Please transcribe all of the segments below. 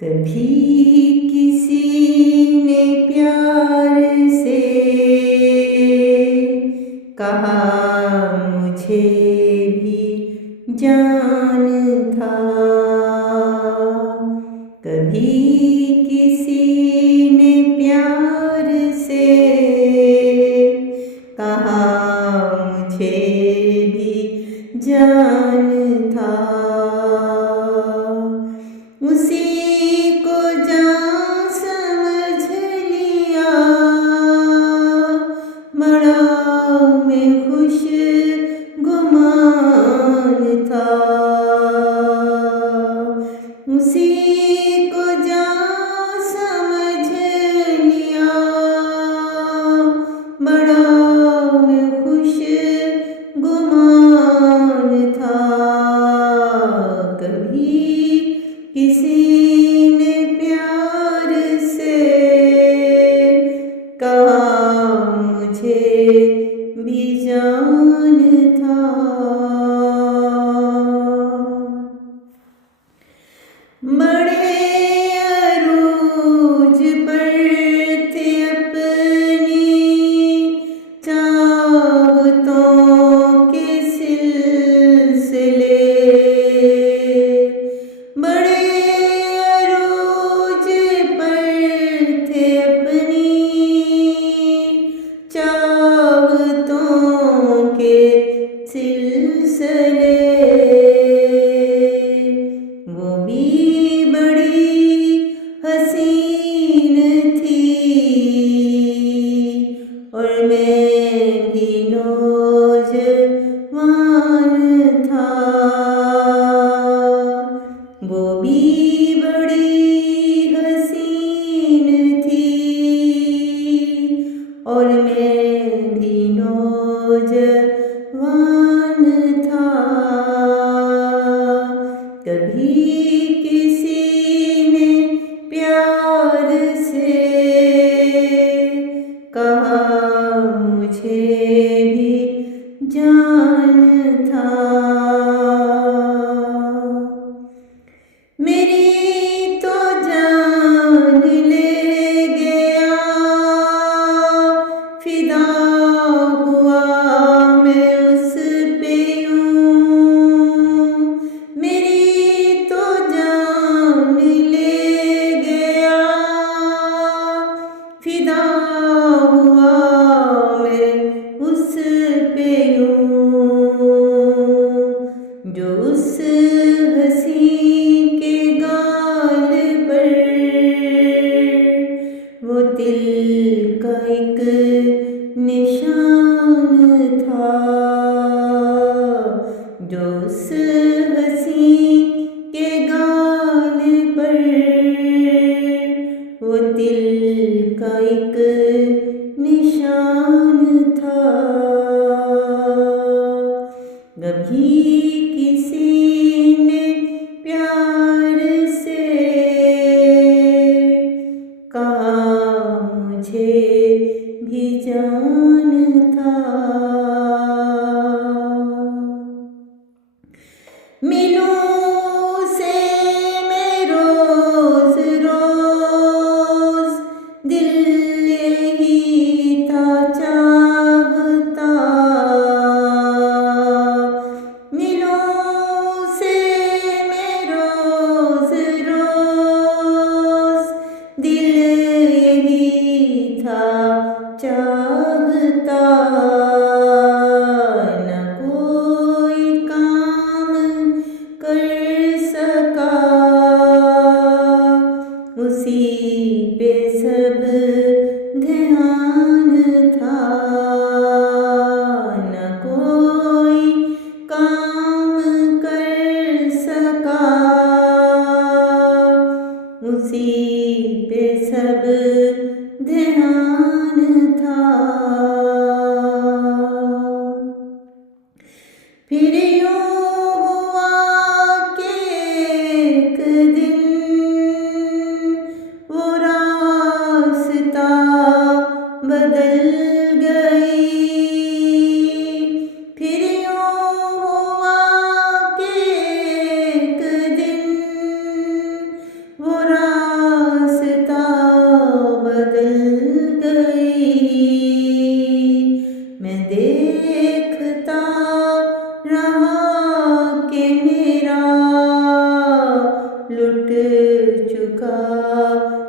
कभी किसी ने प्यार से कहा मुझे भी जान था। कभी किसी ने प्यार से कहा मुझे भी जान था। उसी को जान समझ लिया, बड़ा मैं खुश गुमान था। उसी को जान समझ लिया, बड़ा मैं खुश गुमान था। कभी किसी ने प्यार से कहा मुझे भी जान था। बड़े अरूज पर थे अपनी चाहतों के सिलसिले। बड़े अरूज पर थे अपनी चाहतों के सिलसिले। वो भी बड़ी हसीन थी और मैं भी नौजवान था। वो भी बड़ी हसीन थी और मैं भी नौजवान था। कभी किसी ने प्यार से कहा मुझे भी जान था। मेरी तो जान ले गया, फिदा हुआ मैं उस पे यूं। मेरी तो जान ले गया, फिदा हुआ मैं उस पे यूं। जो उस हंसी के गाल पर वो दिल का एक निशान था। जो उस हंसी के गाल पर वो दिल का एक निशान था। कभी किसी ने प्यार से कहा मुझे भी जान था। मिलूं से मैं रोज रोज, दिल यही था चाहता। मिलूं से मैं रोज रोज, दिल यही था चाहता। न कोई काम कर सका, उसी पे सब ध्यान था। न कोई काम कर सका, उसी पे सब ध्यान था। फिर यूं हुआ कि एक दिन वो रास्ता बदल गई। फिर यूं हुआ कि एक दिन वो रास्ता चुका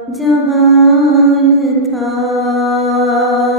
जहान था।